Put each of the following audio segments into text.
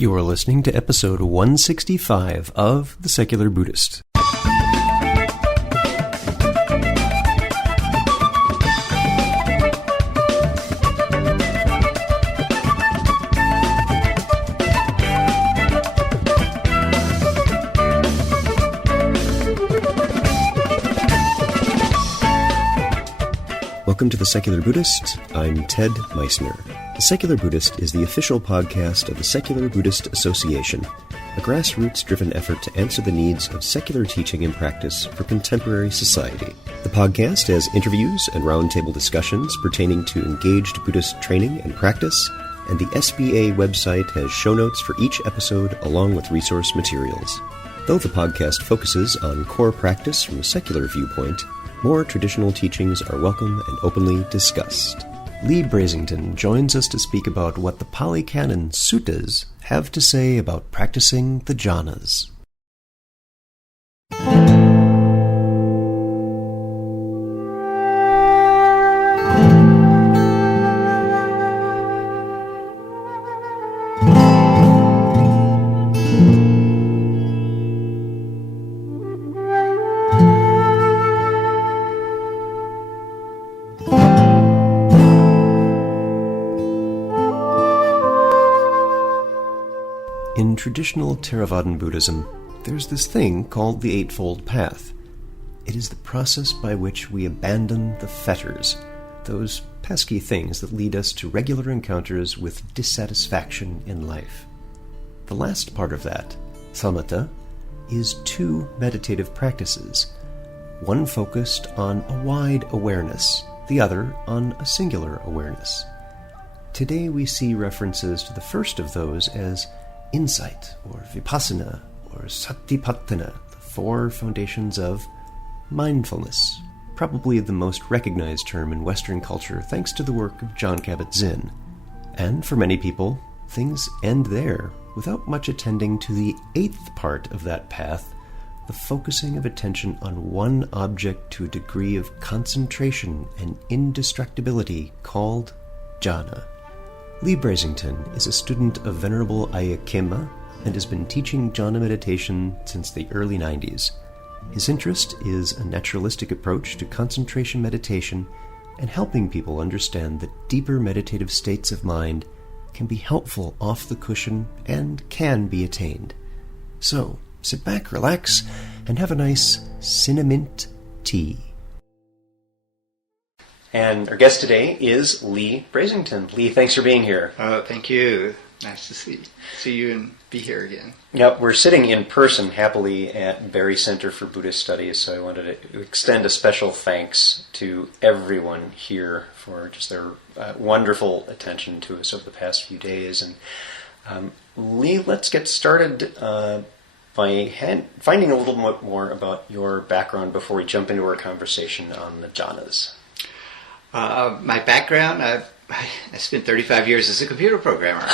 You are listening to episode 165 of The Secular Buddhist. Welcome to The Secular Buddhist. I'm Ted Meissner. The Secular Buddhist is the official podcast of the Secular Buddhist Association, a grassroots-driven effort to answer the needs of secular teaching and practice for contemporary society. The podcast has interviews and roundtable discussions pertaining to engaged Buddhist training and practice, and the SBA website has show notes for each episode along with resource materials. Though the podcast focuses on core practice from a secular viewpoint, more traditional teachings are welcome and openly discussed. Leigh Brasington joins us to speak about what the Pali Canon Suttas have to say about practicing the Jhanas. In traditional Theravadan Buddhism, there's this thing called the Eightfold Path. It is the process by which we abandon the fetters, those pesky things that lead us to regular encounters with dissatisfaction in life. The last part of that, samatha, is two meditative practices, one focused on a wide awareness, the other on a singular awareness. Today we see references to the first of those as insight, or vipassana, or satipatthana, the four foundations of mindfulness, probably the most recognized term in Western culture thanks to the work of Jon Kabat-Zinn. And for many people, things end there, without much attending to the eighth part of that path, the focusing of attention on one object to a degree of concentration and indestructibility called jhana. Leigh Brasington is a student of Venerable Ayya Khema and has been teaching jhana meditation since the early 90s. His interest is a naturalistic approach to concentration meditation and helping people understand that deeper meditative states of mind can be helpful off the cushion and can be attained. So, sit back, relax, and have a nice cinnamon tea. And our guest today is Leigh Brasington. Leigh, thanks for being here. Thank you. Nice to see you and be here again. Yep, we're sitting in person happily at Berry Center for Buddhist Studies, so I wanted to extend a special thanks to everyone here for just their wonderful attention to us over the past few days. And Leigh, let's get started by finding a little bit more about your background before we jump into our conversation on the jhanas. My background, I spent 35 years as a computer programmer.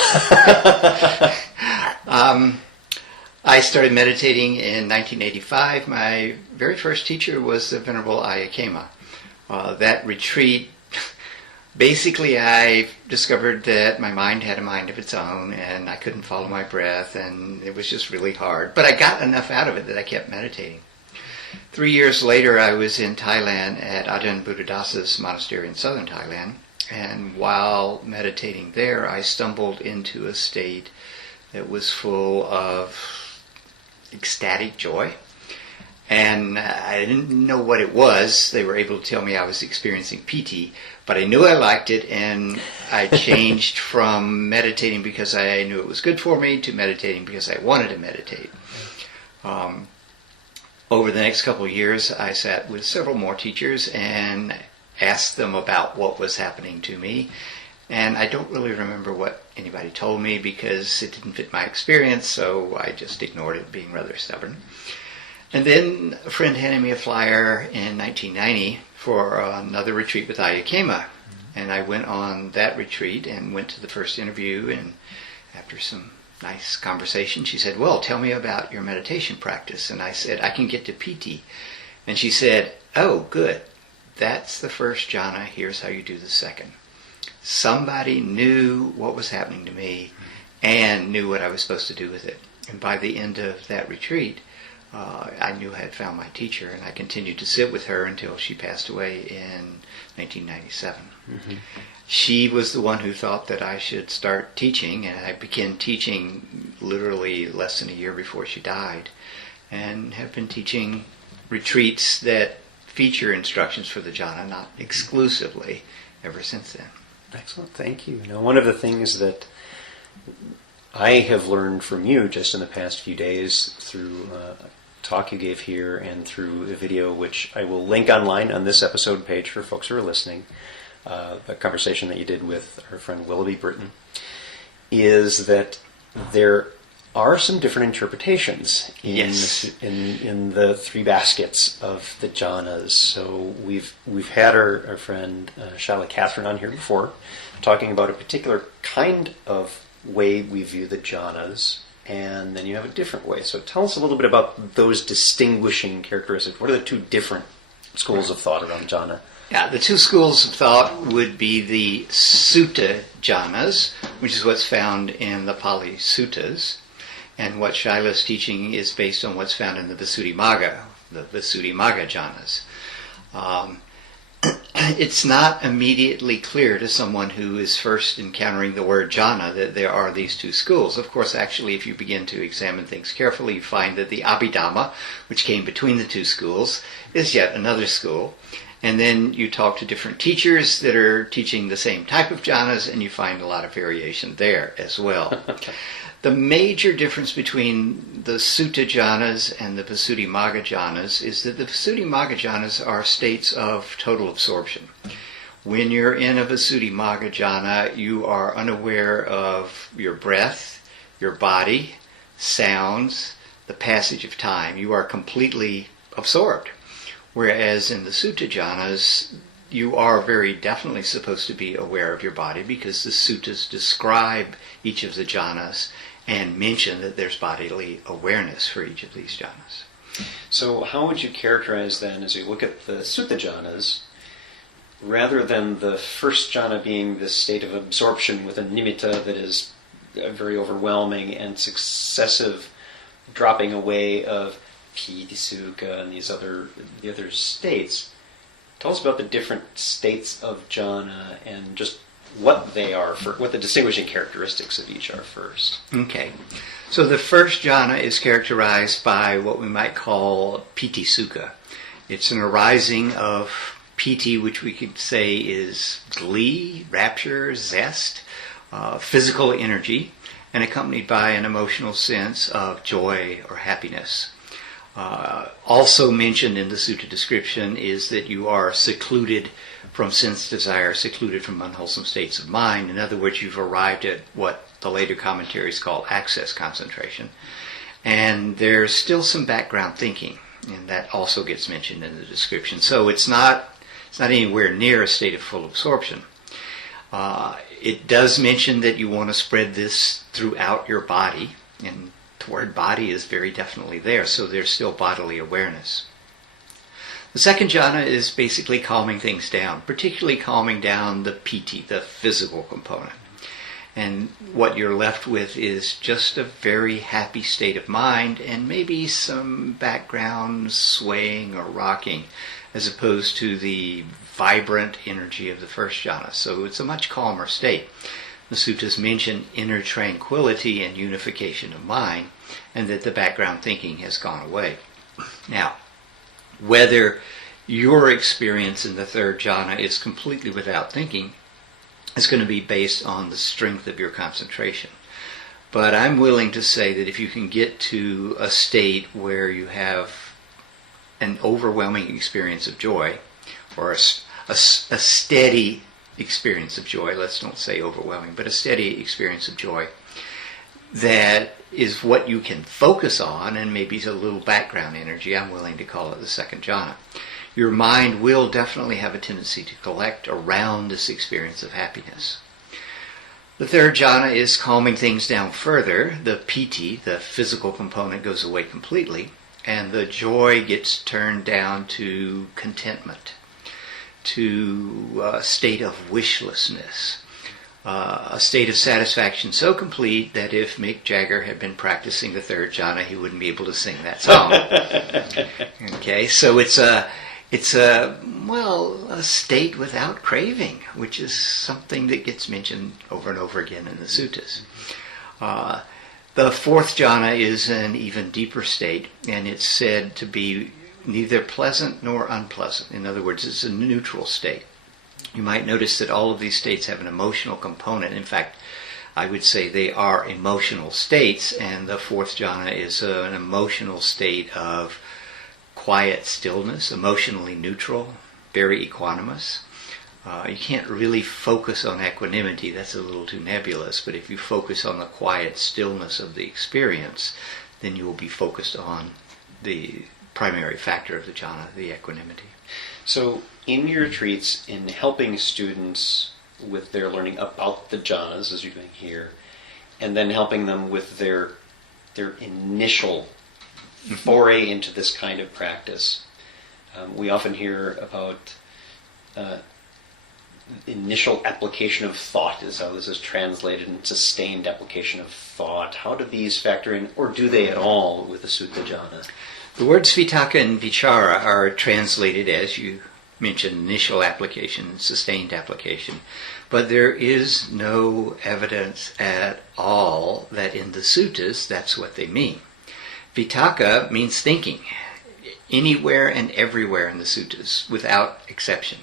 I started meditating in 1985. My very first teacher was the Venerable Ayya Khema. That retreat, basically I discovered that my mind had a mind of its own and I couldn't follow my breath and it was just really hard. But I got enough out of it that I kept meditating. 3 years later, I was in Thailand at Ajahn Buddhadasa's monastery in southern Thailand, and while meditating there, I stumbled into a state that was full of ecstatic joy, and I didn't know what it was. They were able to tell me I was experiencing piti, but I knew I liked it, and I changed from meditating because I knew it was good for me to meditating because I wanted to meditate. Over the next couple of years, I sat with several more teachers and asked them about what was happening to me. And I don't really remember what anybody told me because it didn't fit my experience, so I just ignored it, being rather stubborn. And then a friend handed me a flyer in 1990 for another retreat with Ayya Khema. And I went on that retreat and went to the first interview, and after some nice conversation, she said, well, tell me about your meditation practice. And I said, I can get to piti. And she said, oh, good. That's the first jhana. Here's how you do the second. Somebody knew what was happening to me and knew what I was supposed to do with it. And by the end of that retreat, I knew I had found my teacher, and I continued to sit with her until she passed away in 1997. Mm-hmm. She was the one who thought that I should start teaching, and I began teaching literally less than a year before she died, and have been teaching retreats that feature instructions for the jhana, not exclusively, ever since then. Excellent, thank you. Now, one of the things that I have learned from you just in the past few days through a talk you gave here and through a video which I will link online on this episode page for folks who are listening, a conversation that you did with our friend Willoughby Britton, is that there are some different interpretations in the three baskets of the jhanas. So we've had our friend Shala Catherine on here before, talking about a particular kind of way we view the jhanas, and then you have a different way. So tell us a little bit about those distinguishing characteristics. What are the two different schools of thought around jhana? Yeah, the two schools of thought would be the Sutta jhanas, which is what's found in the Pali Suttas, and what Shaila's teaching is based on what's found in the Visuddhimagga, the Visuddhimagga jhanas. It's not immediately clear to someone who is first encountering the word jhana that there are these two schools. Of course, actually, if you begin to examine things carefully, you find that the Abhidhamma, which came between the two schools, is yet another school. And then you talk to different teachers that are teaching the same type of jhanas, and you find a lot of variation there as well. The major difference between the Sutta jhanas and the Visuddhimagga jhanas is that the Visuddhimagga jhanas are states of total absorption. When you're in a Visuddhimagga jhana, you are unaware of your breath, your body, sounds, the passage of time. You are completely absorbed. Whereas in the Sutta jhanas, you are very definitely supposed to be aware of your body, because the suttas describe each of the jhanas and mention that there's bodily awareness for each of these jhanas. So how would you characterize then, as you look at the Sutta jhanas, rather than the first jhana being this state of absorption with a nimitta that is very overwhelming, and successive dropping away of piti sukha and the other states, tell us about the different states of jhana and just what they are, what the distinguishing characteristics of each are first. Okay. So the first jhana is characterized by what we might call piti sukha. It's an arising of piti, which we could say is glee, rapture, zest, physical energy, and accompanied by an emotional sense of joy or happiness. Also mentioned in the sutta description is that you are secluded from sense desire, secluded from unwholesome states of mind. In other words, you've arrived at what the later commentaries call access concentration. And there's still some background thinking, and that also gets mentioned in the description. So it's not anywhere near a state of full absorption. It does mention that you want to spread this throughout your body, and the word body is very definitely there, so there's still bodily awareness. The second jhana is basically calming things down, particularly calming down the piti, the physical component. And what you're left with is just a very happy state of mind, and maybe some background swaying or rocking, as opposed to the vibrant energy of the first jhana. So it's a much calmer state. The suttas mention inner tranquility and unification of mind, and that the background thinking has gone away. Now, whether your experience in the third jhana is completely without thinking is going to be based on the strength of your concentration. But I'm willing to say that if you can get to a state where you have an overwhelming experience of joy, or a steady experience of joy, let's don't say overwhelming, but a steady experience of joy, that is what you can focus on, and maybe a little background energy, I'm willing to call it the second jhana. Your mind will definitely have a tendency to collect around this experience of happiness. The third jhana is calming things down further. The piti, the physical component, goes away completely, and the joy gets turned down to contentment, to a state of wishlessness, a state of satisfaction so complete that if Mick Jagger had been practicing the third jhana, he wouldn't be able to sing that song. Okay, so it's a state without craving, which is something that gets mentioned over and over again in the suttas. The fourth jhana is an even deeper state, and it's said to be neither pleasant nor unpleasant. In other words, it's a neutral state. You might notice that all of these states have an emotional component. In fact, I would say they are emotional states, and the fourth jhana is an emotional state of quiet stillness, emotionally neutral, very equanimous. You can't really focus on equanimity, that's a little too nebulous, but if you focus on the quiet stillness of the experience, then you will be focused on the primary factor of the jhana, the equanimity. So in your retreats, in helping students with their learning about the jhanas, as you're doing here, and then helping them with their initial foray into this kind of practice, we often hear about initial application of thought is how this is translated, and sustained application of thought. How do these factor in, or do they at all, with the Sutta jhana? The words vitakka and vichara are translated, as you mentioned, initial application, sustained application. But there is no evidence at all that in the suttas that's what they mean. Vitakka means thinking, anywhere and everywhere in the suttas, without exception.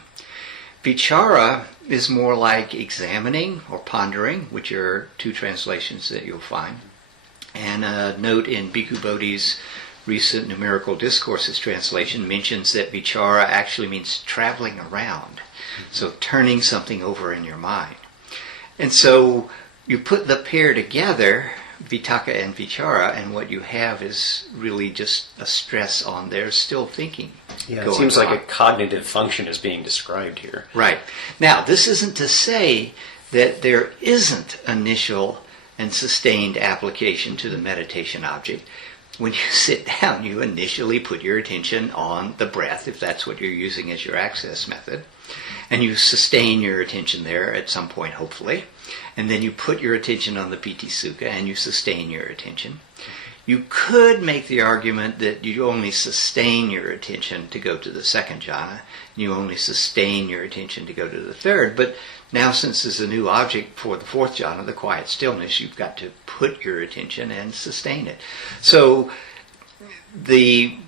Vichara is more like examining or pondering, which are two translations that you'll find. And a note in Bhikkhu Bodhi's recent Numerical Discourses translation mentions that vichara actually means traveling around, so turning something over in your mind. And so you put the pair together, vitakka and vichara, and what you have is really just a stress on their still thinking. Yeah, it seems like a cognitive function is being described here. Right. Now, this isn't to say that there isn't initial and sustained application to the meditation object. When you sit down, you initially put your attention on the breath, if that's what you're using as your access method, and you sustain your attention there at some point, hopefully, and then you put your attention on the piti sukha and you sustain your attention. You could make the argument that you only sustain your attention to go to the second jhana, and you only sustain your attention to go to the third, but now since there's a new object for the fourth jhana, the quiet stillness, you've got to put your attention and sustain it. So the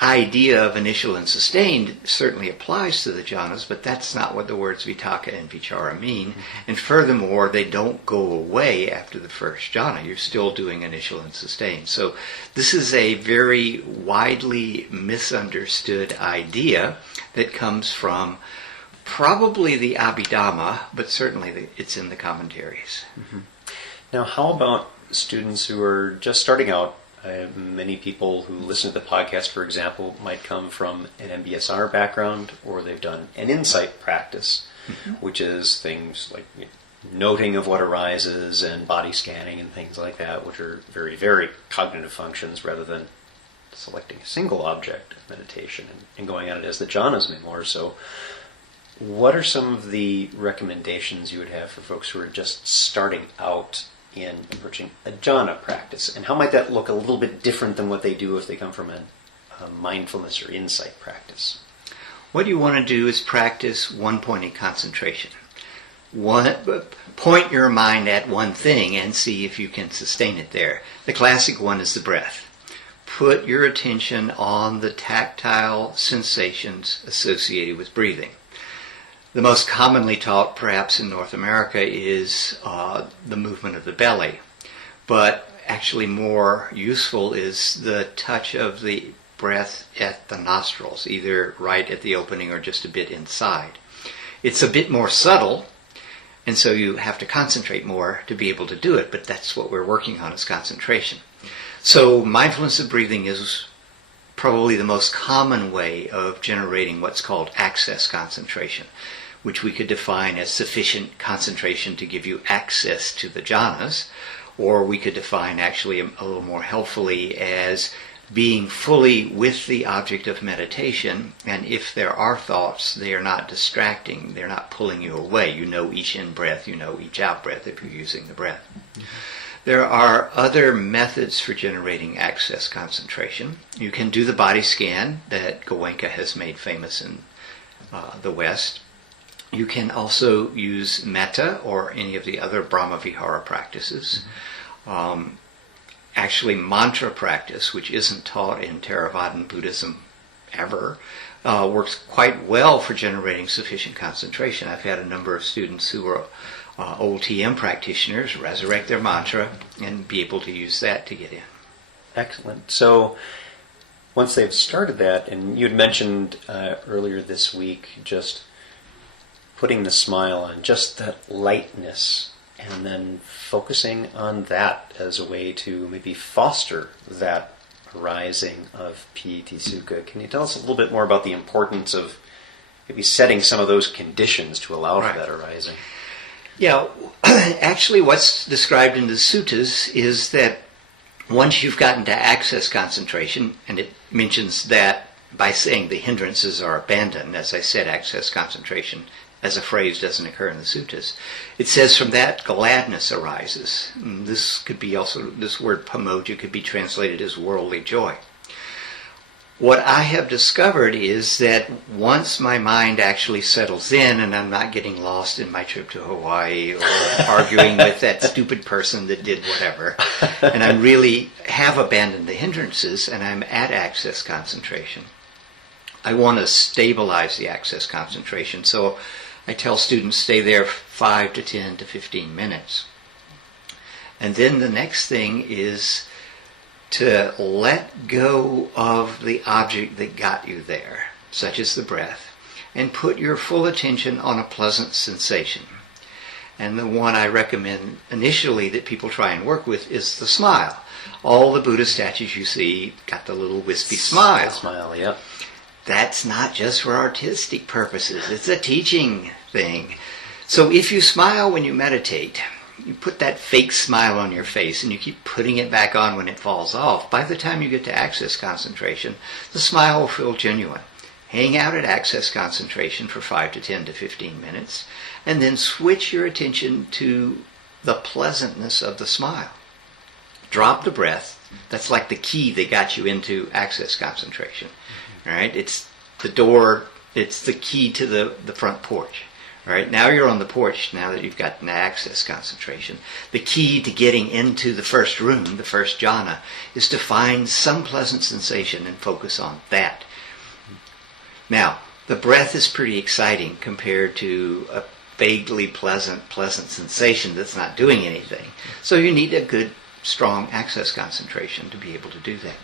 idea of initial and sustained certainly applies to the jhanas, but that's not what the words vitakka and vichara mean. And furthermore, they don't go away after the first jhana. You're still doing initial and sustained. So this is a very widely misunderstood idea that comes from probably the Abhidhamma, but certainly it's in the commentaries. Mm-hmm. Now, how about students who are just starting out? Many people who listen to the podcast, for example, might come from an MBSR background, or they've done an insight practice, which is things like noting of what arises and body scanning and things like that, which are very, very cognitive functions rather than selecting a single object of meditation and going at it as the jhanas may more so. What are some of the recommendations you would have for folks who are just starting out in approaching a jhana practice? And how might that look a little bit different than what they do if they come from a mindfulness or insight practice? What you want to do is practice one-pointed concentration. Point your mind at one thing and see if you can sustain it there. The classic one is the breath. Put your attention on the tactile sensations associated with breathing. The most commonly taught, perhaps in North America, is the movement of the belly. But actually more useful is the touch of the breath at the nostrils, either right at the opening or just a bit inside. It's a bit more subtle, and so you have to concentrate more to be able to do it, but that's what we're working on, is concentration. So mindfulness of breathing is probably the most common way of generating what's called access concentration, which we could define as sufficient concentration to give you access to the jhanas, or we could define actually a little more helpfully as being fully with the object of meditation, and if there are thoughts, they are not distracting, they're not pulling you away. You know each in-breath, you know each out-breath if you're using the breath. There are other methods for generating access concentration. You can do the body scan that Goenka has made famous in the West. You can also use metta or any of the other Brahma-vihara practices. Actually, mantra practice, which isn't taught in Theravadan Buddhism ever, works quite well for generating sufficient concentration. I've had a number of students who are old TM practitioners resurrect their mantra and be able to use that to get in. Excellent. So once they've started that, and you'd mentioned earlier this week just putting the smile on, just that lightness, and then focusing on that as a way to maybe foster that arising of piti sukha. Can you tell us a little bit more about the importance of maybe setting some of those conditions to allow for that arising? Yeah, actually what's described in the suttas is that once you've gotten to access concentration, and it mentions that by saying the hindrances are abandoned, as I said, access concentration as a phrase doesn't occur in the suttas. It says from that gladness arises. And this could be also, this word pamoja could be translated as worldly joy. What I have discovered is that once my mind actually settles in and I'm not getting lost in my trip to Hawaii or arguing with that stupid person that did whatever, and I really have abandoned the hindrances and I'm at access concentration, I want to stabilize the access concentration. So I tell students stay there 5 to 10 to 15 minutes. And then the next thing is to let go of the object that got you there, such as the breath, and put your full attention on a pleasant sensation. And the one I recommend initially that people try and work with is the smile. All the Buddha statues you see got the little wispy smile. Smile, yep. That's not just for artistic purposes. It's a teaching thing. So if you smile when you meditate, you put that fake smile on your face and you keep putting it back on when it falls off, by the time you get to access concentration, the smile will feel genuine. Hang out at access concentration for 5 to 10 to 15 minutes, and then switch your attention to the pleasantness of the smile. Drop the breath. That's like the key that got you into access concentration. All right? It's the door, it's the key to the front porch. All right, now you're on the porch, now that you've got an access concentration. The key to getting into the first room, the first jhana, is to find some pleasant sensation and focus on that. Now, the breath is pretty exciting compared to a vaguely pleasant sensation that's not doing anything. So you need a good, strong access concentration to be able to do that.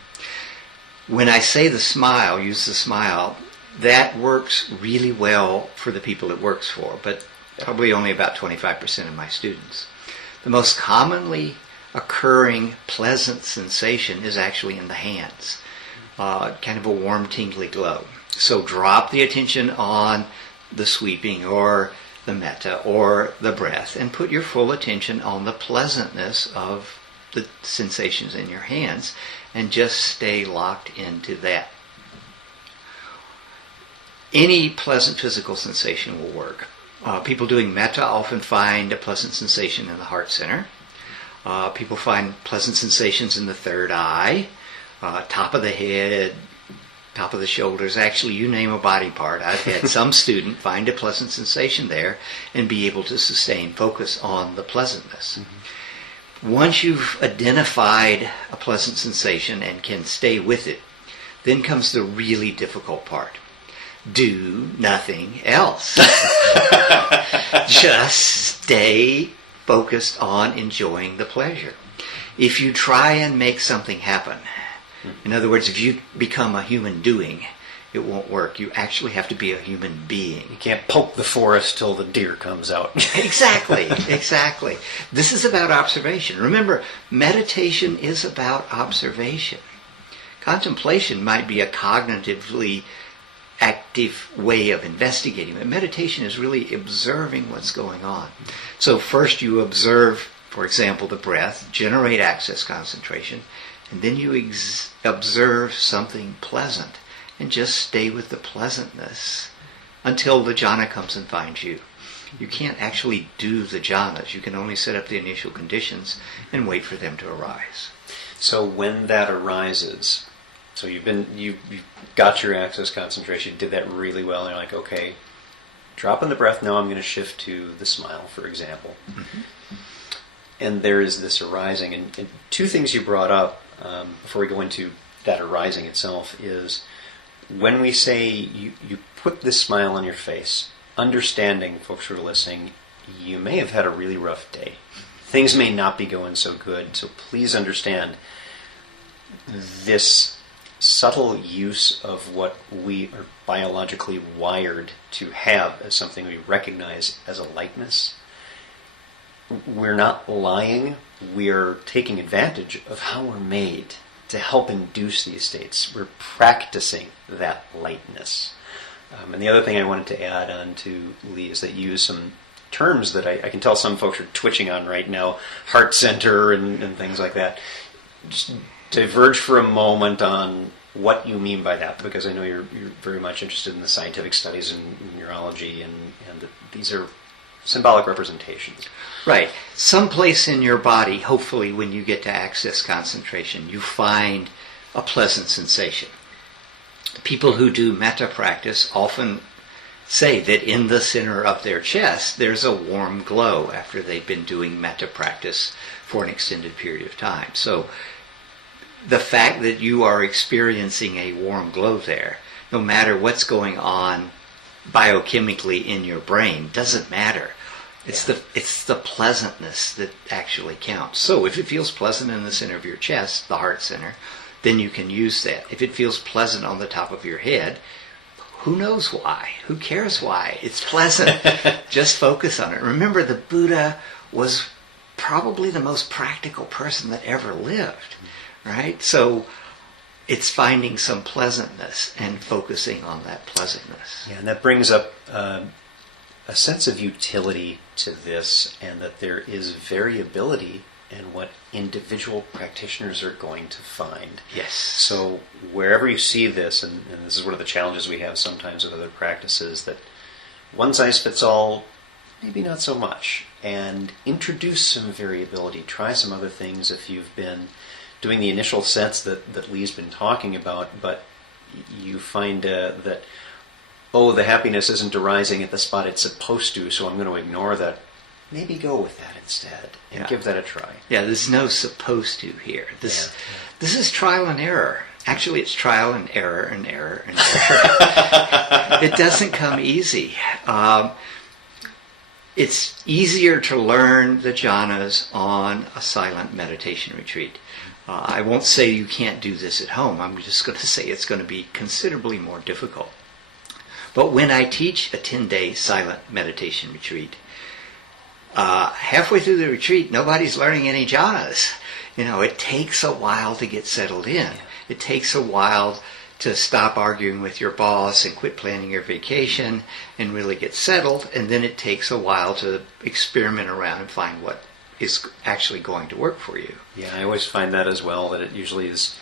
When I say the smile, use the smile, that works really well for the people it works for, but probably only about 25% of my students. The most commonly occurring pleasant sensation is actually in the hands, kind of a warm, tingly glow. So drop the attention on the sweeping or the metta or the breath and put your full attention on the pleasantness of the sensations in your hands and just stay locked into that. Any pleasant physical sensation will work. People doing metta often find a pleasant sensation in the heart center. People find pleasant sensations in the third eye, top of the head, top of the shoulders. Actually, you name a body part. I've had some student find a pleasant sensation there and be able to sustain focus on the pleasantness. Mm-hmm. Once you've identified a pleasant sensation and can stay with it, then comes the really difficult part. Do nothing else. Just stay focused on enjoying the pleasure. If you try and make something happen, in other words, if you become a human doing, it won't work. You actually have to be a human being. You can't poke the forest till the deer comes out. Exactly. This is about observation. Remember, meditation is about observation. Contemplation might be a cognitively active way of investigating, but meditation is really observing what's going on. So first you observe for example, the breath, generate access concentration, and then you observe something pleasant and just stay with the pleasantness until the jhana comes and finds you. You can't actually do the jhanas. You can only set up the initial conditions and wait for them to arise. So when that arises, so you've got your access concentration, you did that really well, and you're like, okay, dropping the breath, now I'm going to shift to the smile, for example. Mm-hmm. And there is this arising, and two things you brought up before we go into that arising itself is when we say you put this smile on your face, understanding, folks who are listening, you may have had a really rough day. Things may not be going so good, so please understand this subtle use of what we are biologically wired to have as something we recognize as a lightness. We're not lying, we're taking advantage of how we're made to help induce these states. We're practicing that lightness. And the other thing I wanted to add on to Leigh is that you use some terms that I can tell some folks are twitching on right now, heart center and things like that. Just diverge for a moment on what you mean by that, because I know you're very much interested in the scientific studies in neurology, and that these are symbolic representations. Right. Someplace in your body, hopefully when you get to access concentration, you find a pleasant sensation. People who do metta practice often say that in the center of their chest there's a warm glow after they've been doing metta practice for an extended period of time. So the fact that you are experiencing a warm glow there, no matter what's going on biochemically in your brain, doesn't matter. It's the pleasantness that actually counts. So if it feels pleasant in the center of your chest, the heart center, then you can use that. If it feels pleasant on the top of your head, who knows why? Who cares why? It's pleasant. Just focus on it. Remember, the Buddha was probably the most practical person that ever lived, right? So it's finding some pleasantness and focusing on that pleasantness. Yeah, and that brings up a sense of utility to this, and that there is variability in what individual practitioners are going to find. Yes. So wherever you see this, and this is one of the challenges we have sometimes with other practices, that one size fits all, maybe not so much. And introduce some variability. Try some other things if you've been doing the initial sets that Leigh's been talking about, but you find that, the happiness isn't arising at the spot it's supposed to, so I'm going to ignore that. Maybe go with that instead and give that a try. Yeah, there's no supposed to here. This is trial and error. Actually, it's trial and error and error and error. It doesn't come easy. It's easier to learn the jhanas on a silent meditation retreat. I won't say you can't do this at home. I'm just going to say it's going to be considerably more difficult. But when I teach a 10-day silent meditation retreat, halfway through the retreat, nobody's learning any jhanas. It takes a while to get settled in. It takes a while to stop arguing with your boss and quit planning your vacation and really get settled. And then it takes a while to experiment around and find what is actually going to work for you. Yeah, I always find that as well, that it usually is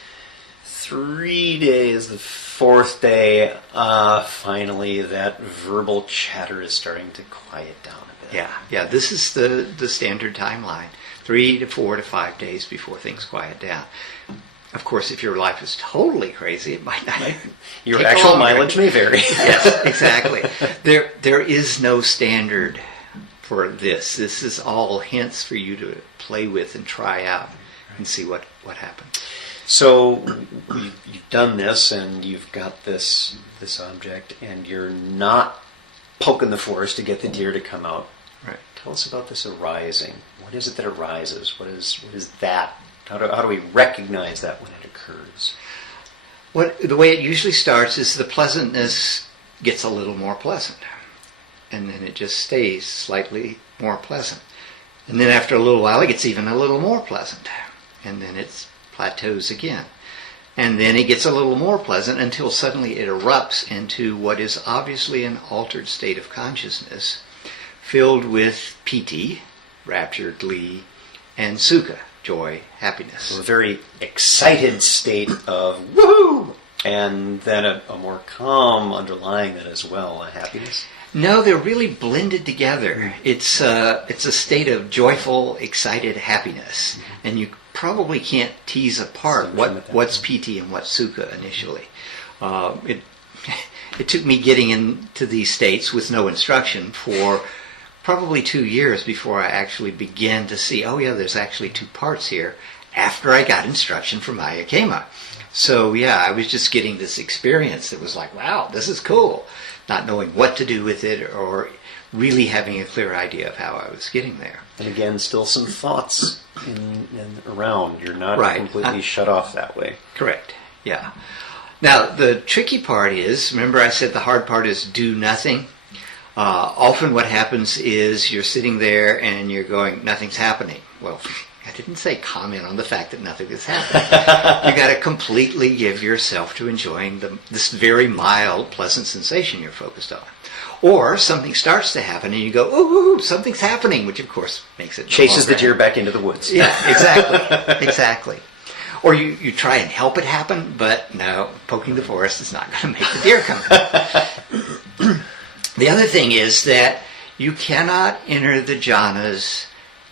3 days, the fourth day, finally that verbal chatter is starting to quiet down a bit. Yeah, this is the standard timeline, 3 to 4 to 5 days before things quiet down. Of course, if your life is totally crazy, it might not. Your actual mileage may vary. Yes, exactly. There is no standard for this. This is all hints for you to play with and try out and see what happens. So you've done this, and you've got this object, and you're not poking the forest to get the deer to come out. Right. Tell us about this arising. What is it that arises? What is that? How do we recognize that when it occurs? The way it usually starts is the pleasantness gets a little more pleasant, and then it just stays slightly more pleasant. And then after a little while, it gets even a little more pleasant, and then it plateaus again. And then it gets a little more pleasant until suddenly it erupts into what is obviously an altered state of consciousness, filled with piti, rapture, glee, and sukha, joy, happiness. So a very excited state of woohoo, and then a more calm underlying that as well, a happiness. No, they're really blended together. It's a state of joyful, excited happiness, and you probably can't tease apart what's piti and what's sukha initially. It took me getting into these states with no instruction for probably 2 years before I actually began to see, oh yeah, there's actually two parts here, after I got instruction from Ayakema. So yeah, I was just getting this experience that was like, wow, this is cool, not knowing what to do with it or really having a clear idea of how I was getting there. And again, still some thoughts in around. You're not Right. completely shut off that way. Correct, yeah. Now, the tricky part is, remember I said the hard part is do nothing? Often what happens is you're sitting there and you're going, nothing's happening. Well, I didn't say comment on the fact that nothing is happening. You got to completely give yourself to enjoying this very mild, pleasant sensation you're focused on. Or something starts to happen and you go, ooh, something's happening, which of course makes it Chases the deer back into the woods. Yeah, exactly, exactly. Or you try and help it happen, but no, poking the forest is not going to make the deer come. The other thing is that you cannot enter the jhanas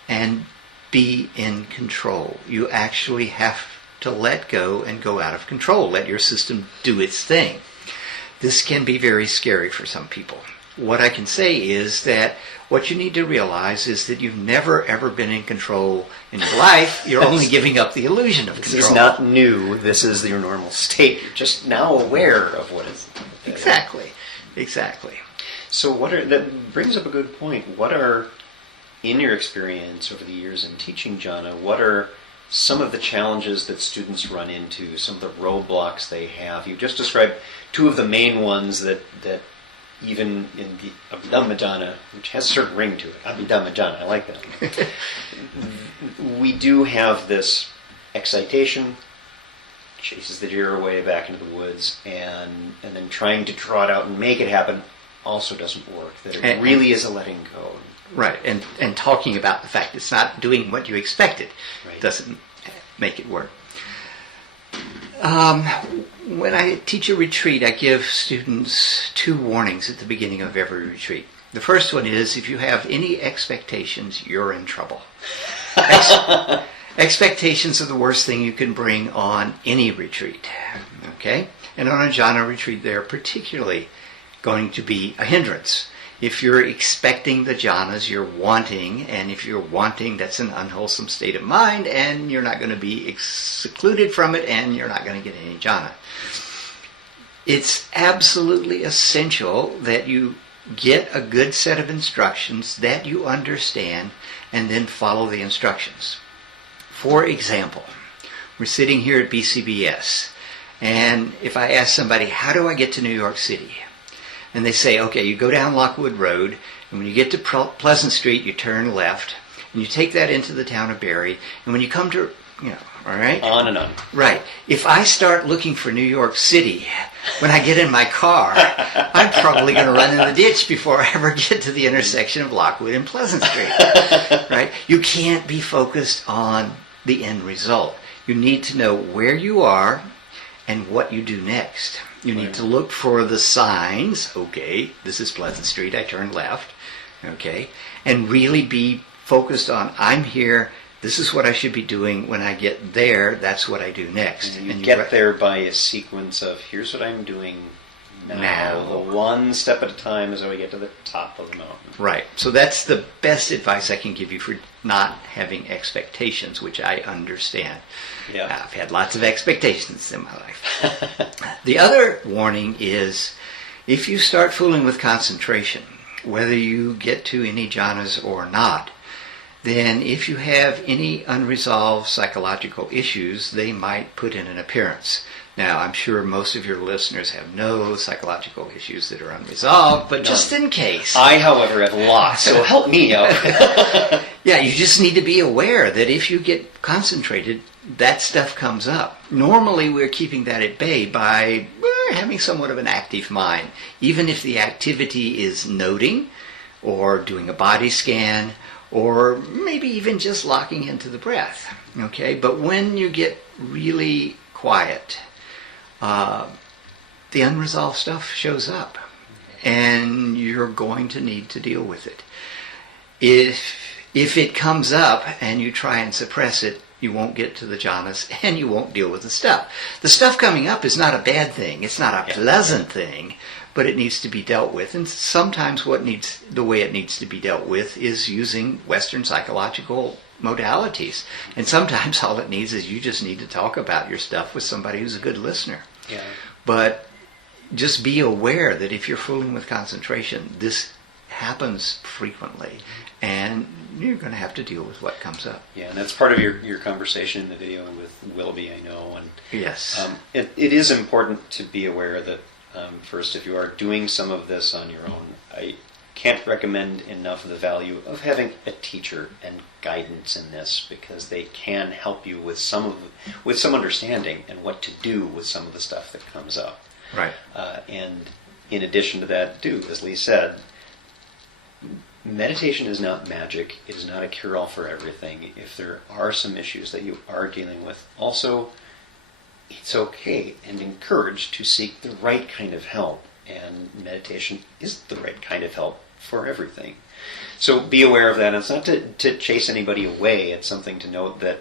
and be in control. You actually have to let go and go out of control. Let your system do its thing. This can be very scary for some people. What I can say is that what you need to realize is that you've never ever been in control in your life. You're only giving up the illusion of control. This is not new. This is your normal state. You're just now aware of what is. Exactly. So that brings up a good point. What are, in your experience over the years in teaching jhana, what are some of the challenges that students run into, some of the roadblocks they have? You've just described two of the main ones that even in the Abhidhamma jhana, which has a certain ring to it, Abhidhamma jhana, I like that. We do have this excitation, chases the deer away back into the woods, and then trying to draw it out and make it happen also doesn't work. That it really is a letting go. Right, and talking about the fact it's not doing what you expected Right. doesn't make it work. When I teach a retreat, I give students 2 warnings at the beginning of every retreat. The first one is, if you have any expectations, you're in trouble. Expectations are the worst thing you can bring on any retreat. Okay? And on a jhana retreat, they're particularly going to be a hindrance. If you're expecting the jhanas, you're wanting, and if you're wanting, that's an unwholesome state of mind, and you're not going to be secluded from it, and you're not going to get any jhana. It's absolutely essential that you get a good set of instructions that you understand, and then follow the instructions. For example, we're sitting here at BCBS, and if I ask somebody, how do I get to New York City? And they say, okay, you go down Lockwood Road, and when you get to Pleasant Street, you turn left, and you take that into the town of Barrie, and when you come to, all right? On and on. Right. If I start looking for New York City, when I get in my car, I'm probably going to run in the ditch before I ever get to the intersection of Lockwood and Pleasant Street. Right? You can't be focused on the end result. You need to know where you are and what you do next. You need to look for the signs. Okay, this is Pleasant Street, I turn left. Okay, and really be focused on, I'm here, this is what I should be doing. When I get there, that's what I do next. And you get there by a sequence of, here's what I'm doing now. The one step at a time as I get to the top of the mountain. Right. So that's the best advice I can give you for not having expectations, which I understand. Yeah. I've had lots of expectations in my life. The other warning is, if you start fooling with concentration, whether you get to any jhanas or not, then if you have any unresolved psychological issues, they might put in an appearance. Now, I'm sure most of your listeners have no psychological issues that are unresolved, but just in case. I, however, have lots, so help me out. Yeah, you just need to be aware that if you get concentrated, that stuff comes up. Normally, we're keeping that at bay by having somewhat of an active mind. Even if the activity is noting, or doing a body scan, or maybe even just locking into the breath. Okay, but when you get really quiet, the unresolved stuff shows up, and you're going to need to deal with it. If it comes up and you try and suppress it, you won't get to the jhanas, and you won't deal with the stuff. The stuff coming up is not a bad thing. It's not a pleasant thing, but it needs to be dealt with. And sometimes the way it needs to be dealt with is using Western psychological modalities. And sometimes all it needs is you just need to talk about your stuff with somebody who's a good listener. Yeah. But just be aware that if you're fooling with concentration, this happens frequently, and you're going to have to deal with what comes up. Yeah, and that's part of your conversation in the video with Willoughby, I know. And yes, it is important to be aware that first, if you are doing some of this on your own, I can't recommend enough the value of having a teacher and guidance in this, because they can help you with some understanding and what to do with some of the stuff that comes up. Right. And in addition to that, as Leigh said, meditation is not magic. It is not a cure-all for everything. If there are some issues that you are dealing with, also, it's okay and encouraged to seek the right kind of help. And meditation is the right kind of help for everything. So be aware of that. It's not to chase anybody away. It's something to note that,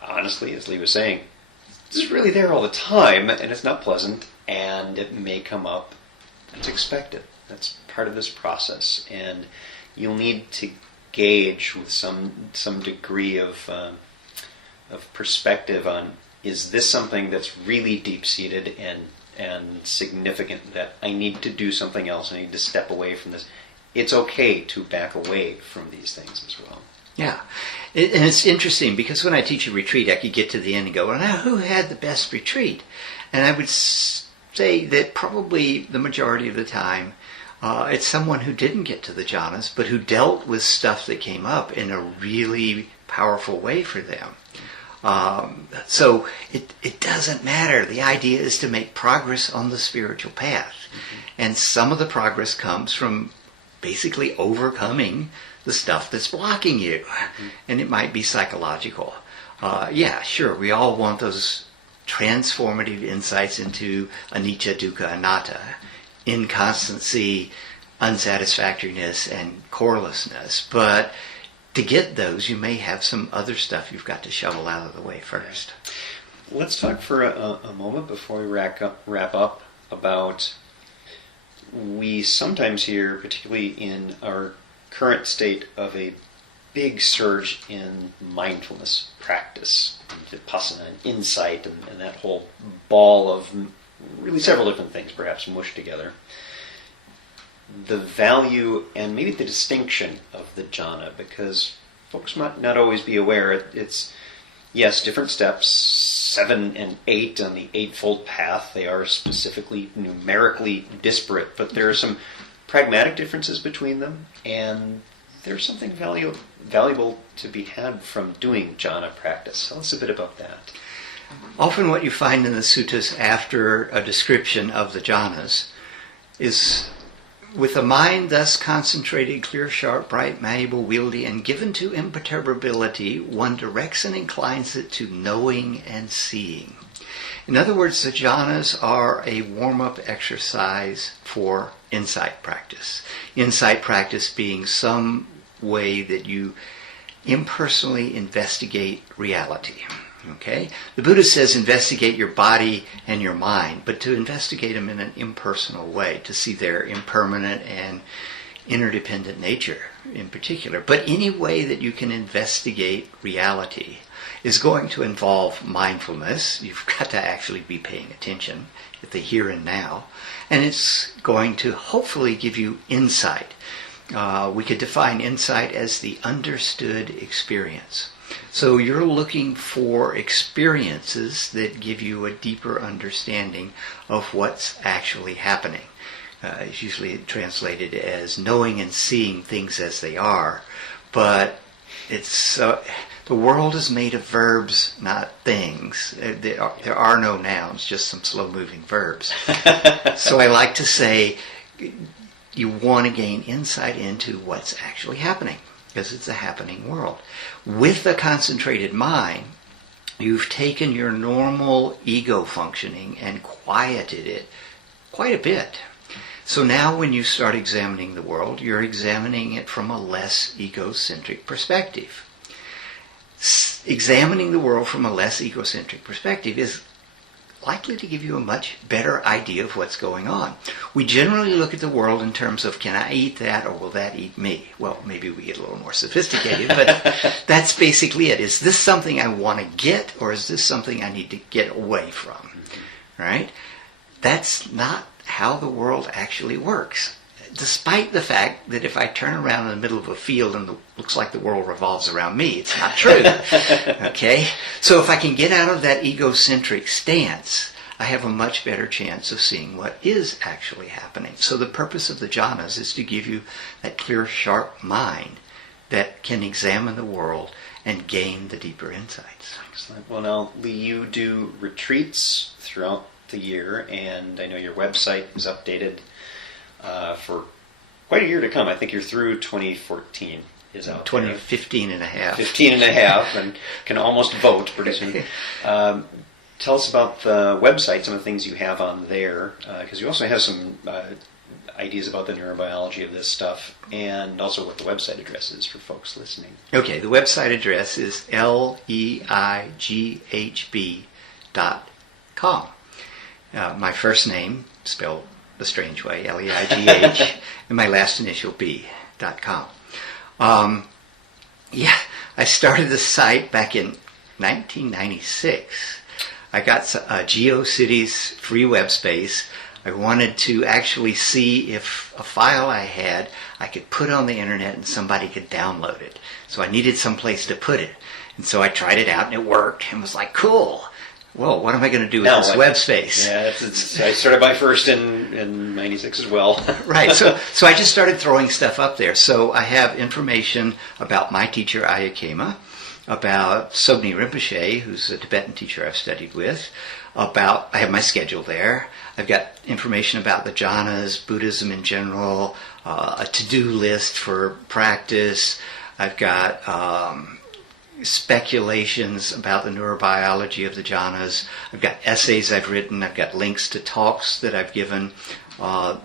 honestly, as Leigh was saying, it's really there all the time, and it's not pleasant, and it may come up. It's expected. That's part of this process, and you'll need to gauge with some degree of perspective on, is this something that's really deep-seated and significant that I need to do something else, I need to step away from this. It's okay to back away from these things as well. Yeah. And it's interesting, because when I teach a retreat, I could get to the end and go, well, now, who had the best retreat? And I would say that probably the majority of the time, it's someone who didn't get to the jhanas, but who dealt with stuff that came up in a really powerful way for them. So it doesn't matter. The idea is to make progress on the spiritual path. Mm-hmm. And some of the progress comes from basically overcoming the stuff that's blocking you. Mm-hmm. And it might be psychological. Yeah, sure, we all want those transformative insights into anicca, dukkha, anatta, inconstancy, unsatisfactoriness, and corelessness. But to get those, you may have some other stuff you've got to shovel out of the way first. Let's talk for a moment before we wrap up about, we sometimes hear, particularly in our current state of a big surge in mindfulness practice, and vipassana and insight, and that whole ball of really several different things perhaps mushed together. The value and maybe the distinction of the jhana, because folks might not always be aware. It's, yes, different steps, 7 and 8 on the Eightfold Path. They are specifically numerically disparate, but there are some pragmatic differences between them, and there's something valuable to be had from doing jhana practice. Tell us a bit about that. Often what you find in the suttas after a description of the jhanas is, with a mind thus concentrated, clear, sharp, bright, malleable, wieldy, and given to imperturbability, one directs and inclines it to knowing and seeing. In other words, the jhanas are a warm-up exercise for insight practice. Insight practice being some way that you impersonally investigate reality. Okay? The Buddha says investigate your body and your mind, but to investigate them in an impersonal way, to see their impermanent and interdependent nature in particular. But any way that you can investigate reality is going to involve mindfulness. You've got to actually be paying attention at the here and now. And it's going to hopefully give you insight. We could define insight as the understood experience. So you're looking for experiences that give you a deeper understanding of what's actually happening. It's usually translated as knowing and seeing things as they are, but it's the world is made of verbs, not things. There are no nouns, just some slow-moving verbs. So I like to say you want to gain insight into what's actually happening. because it's a happening world. With a concentrated mind, you've taken your normal ego functioning and quieted it quite a bit. So now when you start examining the world, you're examining it from a less egocentric perspective. Examining the world from a less egocentric perspective is likely to give you a much better idea of what's going on. We generally look at the world in terms of, can I eat that or will that eat me? Well, maybe we get a little more sophisticated, but that's basically it. Is this something I want to get, or is this something I need to get away from? Right? That's not how the world actually works. Despite the fact that if I turn around in the middle of a field and it looks like the world revolves around me, it's not true. Okay? So if I can get out of that egocentric stance, I have a much better chance of seeing what is actually happening. So the purpose of the jhanas is to give you that clear, sharp mind that can examine the world and gain the deeper insights. Excellent. Well, now, Leigh, you do retreats throughout the year, and I know your website is updated for quite a year to come. I think you're through 2014 is out 2015 and a half. 15 and a half, and can almost vote pretty soon. Tell us about the website, some of the things you have on there, because you also have some ideas about the neurobiology of this stuff, and also what the website address is for folks listening. Okay, the website address is leighb.com. My first name, spelled the strange way, Leigh, and my last initial B.com. I started the site back in 1996. I got GeoCities free web space. I wanted to actually see if a file I had I could put on the internet and somebody could download it. So I needed some place to put it. And so I tried it out and it worked and was like, cool. Well, what am I going to do with this web space? Yeah, I started my first in 96 as well. Right, so I just started throwing stuff up there. So I have information about my teacher, Ayakema, about Sogni Rinpoche, who's a Tibetan teacher I've studied with. I have my schedule there. I've got information about the jhanas, Buddhism in general, a to-do list for practice. I've got speculations about the neurobiology of the jhanas. I've got essays I've written. I've got links to talks that I've given. A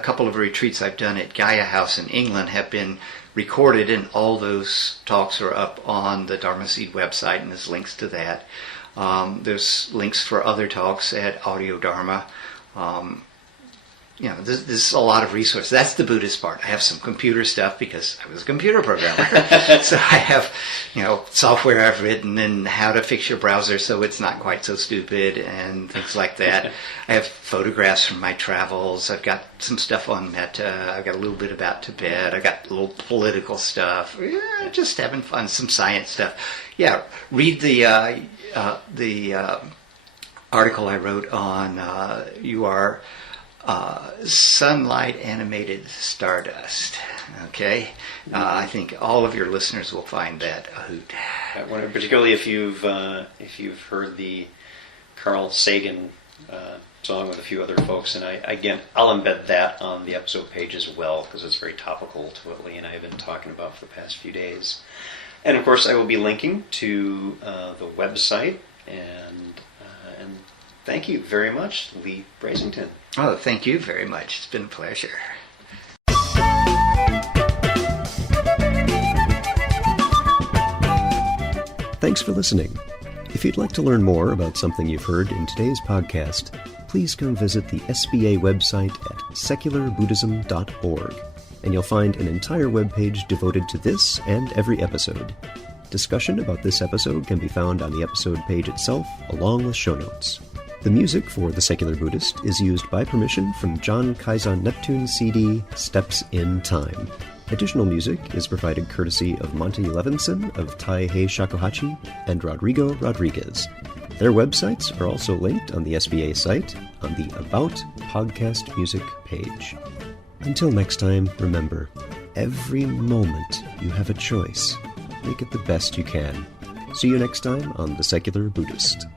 couple of retreats I've done at Gaia House in England have been recorded, and all those talks are up on the Dharma Seed website, and there's links to that. There's links for other talks at Audio Dharma. There's a lot of resources. That's the Buddhist part. I have some computer stuff because I was a computer programmer. So I have, software I've written and how to fix your browser so it's not quite so stupid and things like that. I have photographs from my travels. I've got some stuff on Metta. I've got a little bit about Tibet. I've got a little political stuff. Just having fun. Some science stuff. Yeah, read the article I wrote on You Are Sunlight Animated Stardust. Okay, I think all of your listeners will find that a hoot. Particularly if you've heard the Carl Sagan song with a few other folks, and I'll embed that on the episode page as well because it's very topical to what Leigh and I have been talking about for the past few days. And of course, I will be linking to the website and thank you very much, Leigh Brasington. Oh, thank you very much. It's been a pleasure. Thanks for listening. If you'd like to learn more about something you've heard in today's podcast, please come visit the SBA website at secularbuddhism.org, and you'll find an entire webpage devoted to this and every episode. Discussion about this episode can be found on the episode page itself, along with show notes. The music for The Secular Buddhist is used by permission from John Kaizan Neptune's CD, Steps in Time. Additional music is provided courtesy of Monty Levinson of Taihei Shakuhachi and Rodrigo Rodriguez. Their websites are also linked on the SBA site on the About Podcast Music page. Until next time, remember, every moment you have a choice. Make it the best you can. See you next time on The Secular Buddhist.